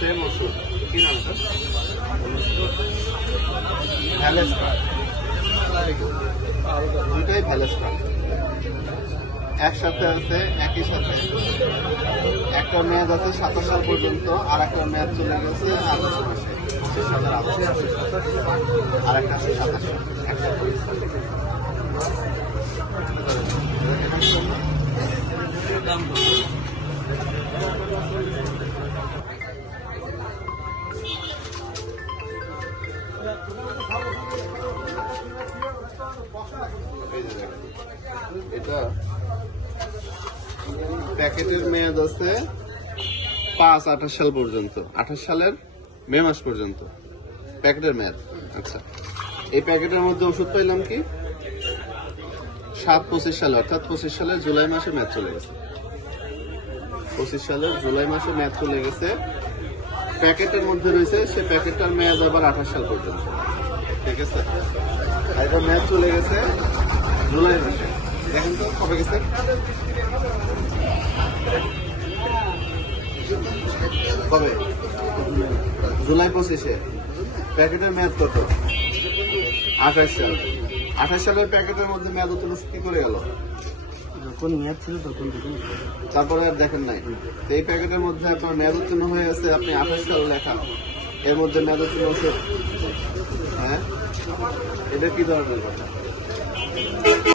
Same ওষুধ, কি নাম এটা? ভ্যালেস্ট্রা। দুইটাই ভ্যালেস্ট্রা একসাথে আছে, একই সাথে। একটা মেয়াদ আছে 27 সাল পর্যন্ত, আর একটা মেয়াদ চলে গেছে আগস্ট মাসে, 25 সালের আগস্ট মাসে। আর একটা আছে 27 সাল, একটা দাম এটা প্যাকেটের মেয়াদ আছে 5-28 সাল পর্যন্ত, 28 সালের মে মাস পর্যন্ত প্যাকেটের মেয়াদ। আচ্ছা, এই প্যাকেটের মধ্যে ওষুধ পাইলাম কি 7-25 সালে, অর্থাৎ 25 সালের জুলাই মাসে মেয়াদ চলে গেছে। 25 সালের জুলাই মাসে মেয়াদ চলে গেছে। প্যাকেটের মধ্যে রয়েছে সে প্যাকেটটার মেয়াদ আবার 28 সাল পর্যন্ত, ঠিক আছে? আর এটা মেয়াদ চলে গেছে জুলাই মাসে। দেখেন তো কবে গেছে? কবে? জুলাই 25-এ। প্যাকেটের মেয়াদ কত? 28 সাল। 28 সালের প্যাকেটের মধ্যে মেয়াদ উত্তীর্ণ কি করে গেল? যখন মেয়াদ ছিল তখন তারপরে আর দেখেন নাই। এই প্যাকেটের মধ্যে আপনার মেয়াদ উত্তীর্ণ হয়ে আছে, আপনি 28 সাল লেখা, এর মধ্যে মেয়াদ উত্তীর্ণ ওষুধ। হ্যাঁ, এটা কি ধরনের কথা?